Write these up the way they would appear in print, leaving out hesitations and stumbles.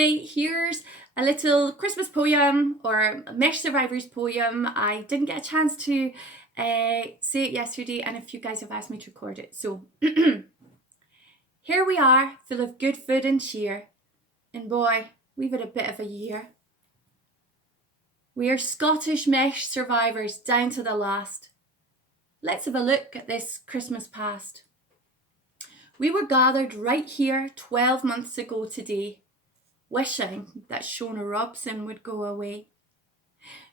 Hi, here's a little Christmas poem or Mesh Survivors poem. I didn't get a chance to say it yesterday, and a few guys have asked me to record it. So here we are, full of good food and cheer. And boy, we've had a bit of a year. We are Scottish Mesh survivors down to the last. Let's have a look at this Christmas past. We were gathered right here 12 months ago today, wishing that Shona Robson would go away,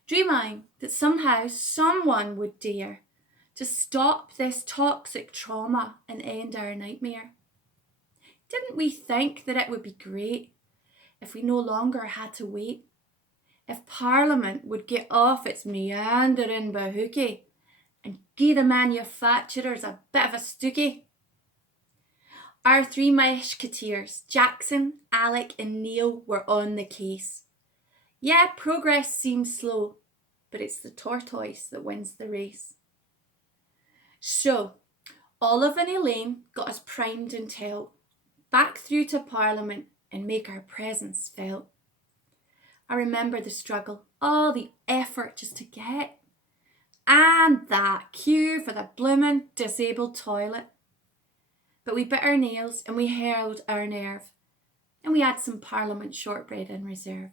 dreaming that somehow someone would dare to stop this toxic trauma and end our nightmare. Didn't we think that it would be great if we no longer had to wait? If Parliament would get off its meandering bahookie and gie the manufacturers a bit of a stookie? Our three Meshketeers, Jackson, Alec and Neil, were on the case. Yeah, progress seems slow, but it's the tortoise that wins the race. So, Olive and Elaine got us primed and taut, back through to Parliament and make our presence felt. I remember the struggle, all the effort just to get, and that queue for the bloomin' disabled toilet. But we bit our nails and we held our nerve, and we had some Parliament shortbread in reserve.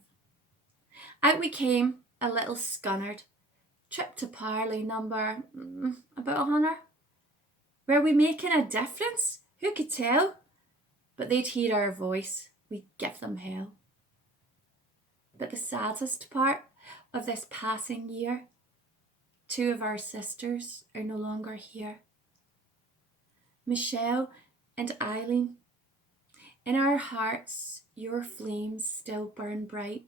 Out we came, a little scunnered, trip to Parley number about 100. Were we making a difference? Who could tell? But they'd hear our voice, we'd give them hell. But the saddest part of this passing year, 2 of our sisters are no longer here. Michelle and Eileen, in our hearts your flames still burn bright,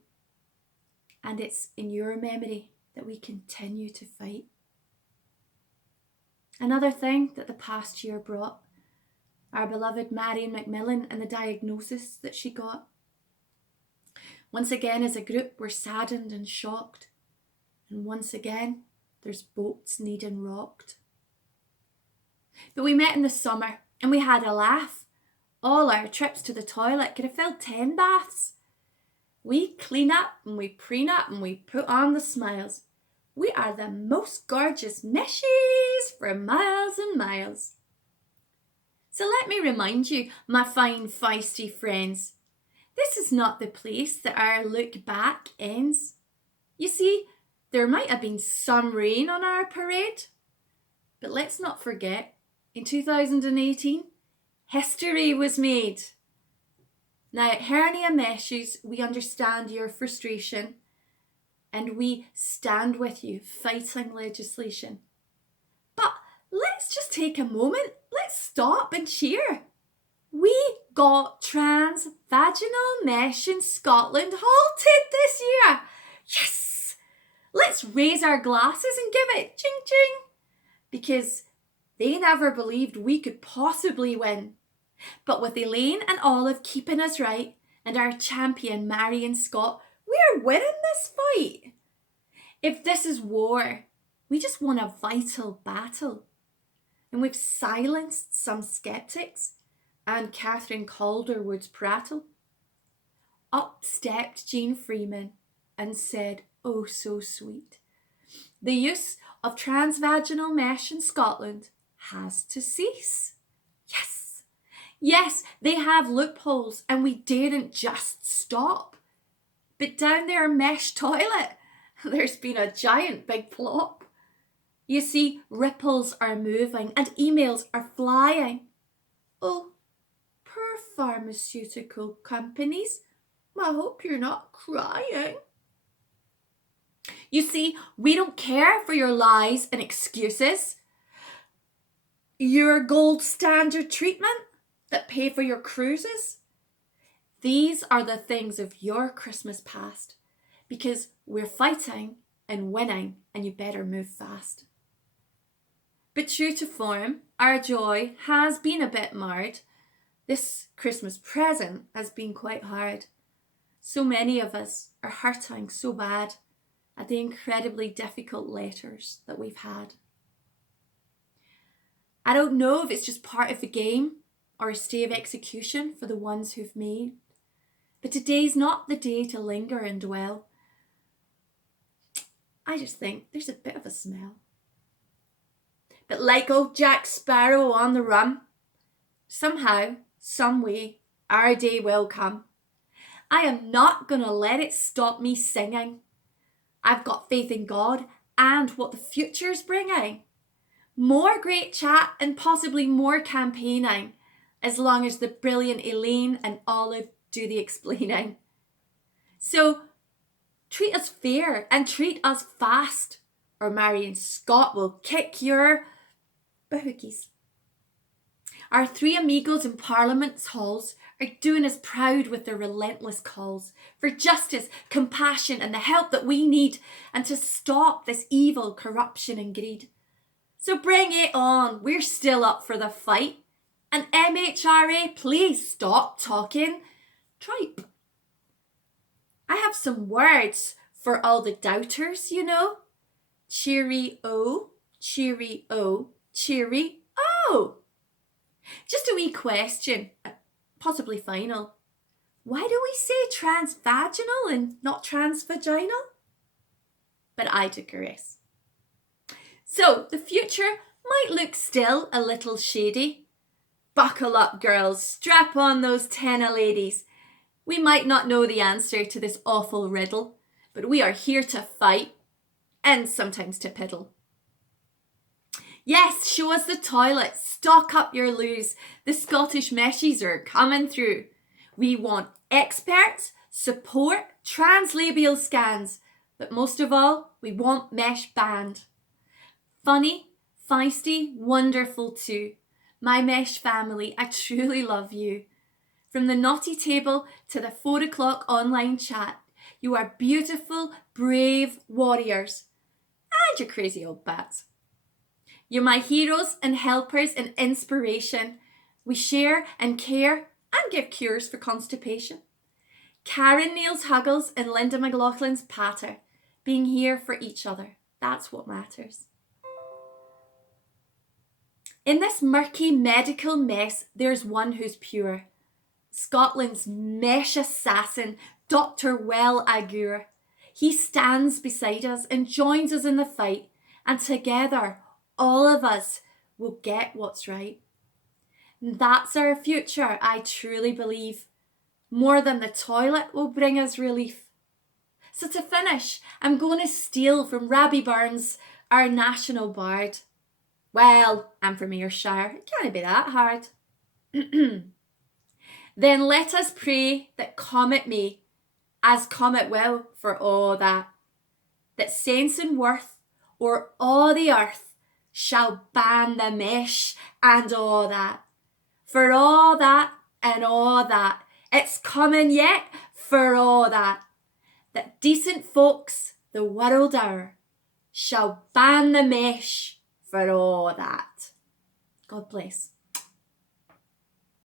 and it's in your memory that we continue to fight. Another thing that the past year brought, our beloved Marion Macmillan and the diagnosis that she got. Once again as a group we're saddened and shocked, and once again there's boats needing rocked. But we met in the summer and we had a laugh. All our trips to the toilet could have filled 10 baths. We clean up and we preen up and we put on the smiles. We are the most gorgeous meshies for miles and miles. So let me remind you, my fine feisty friends, this is not the place that our look back ends. You see, there might have been some rain on our parade, but let's not forget, in 2018, history was made. Now at Hernia Meshes, we understand your frustration and we stand with you fighting legislation. But let's just take a moment, let's stop and cheer. We got transvaginal mesh in Scotland halted this year. Yes! Let's raise our glasses and give it ching ching, because they never believed we could possibly win. But with Elaine and Olive keeping us right, and our champion Marion Scott, we're winning this fight. If this is war, we just won a vital battle. And we've silenced some skeptics and Catherine Calderwood's prattle. Up stepped Jean Freeman and said, oh so sweet, the use of transvaginal mesh in Scotland has to cease. Yes, yes, they have loopholes and we daren't just stop. But down their mesh toilet, there's been a giant big plop. You see, ripples are moving and emails are flying. Oh, poor pharmaceutical companies, I hope you're not crying. You see, we don't care for your lies and excuses. Your gold standard treatment that pay for your cruises. These are the things of your Christmas past, because we're fighting and winning and you better move fast. But true to form, our joy has been a bit marred. This Christmas present has been quite hard. So many of us are hurting so bad at the incredibly difficult letters that we've had. I don't know if it's just part of the game or a stay of execution for the ones who've made, but today's not the day to linger and dwell. I just think there's a bit of a smell. But like old Jack Sparrow on the run, somehow, some way, our day will come. I am not going to let it stop me singing. I've got faith in God and what the future's bringing. More great chat and possibly more campaigning, as long as the brilliant Elaine and Olive do the explaining. So treat us fair and treat us fast, or Marion Scott will kick your bahookies. Our three amigos in Parliament's halls are doing us proud with their relentless calls for justice, compassion and the help that we need, and to stop this evil, corruption and greed. So bring it on, we're still up for the fight. And MHRA, please stop talking tripe. I have some words for all the doubters, you know. Cheerio, cheerio, cheerio. Just a wee question, possibly final. Why do we say transvaginal and not transvaginal? But I digress. So the future might look still a little shady. Buckle up, girls, strap on those tenna ladies. We might not know the answer to this awful riddle, but we are here to fight and sometimes to piddle. Yes, show us the toilet, stock up your loos. The Scottish meshies are coming through. We want experts, support, translabial scans, but most of all, we want mesh band. Funny, feisty, wonderful too. My mesh family, I truly love you. From the naughty table to the 4 o'clock online chat, you are beautiful, brave warriors. And you're crazy old bats. You're my heroes and helpers and inspiration. We share and care and give cures for constipation. Karen Neal's huggles and Linda McLaughlin's patter. Being here for each other, that's what matters. In this murky medical mess, there's one who's pure. Scotland's mesh assassin, Dr. Well Agur. He stands beside us and joins us in the fight, and together, all of us will get what's right. That's our future, I truly believe. More than the toilet will bring us relief. So to finish, I'm going to steal from Rabbie Burns, our national bard. Well, I'm from Ayrshire, it can't be that hard. Then let us pray that comet may, as comet will, for all that sense and worth o'er all the earth shall ban the mesh and all that. For all that and all that, it's coming yet for all that decent folks the world o'er shall ban the mesh for all that. God bless.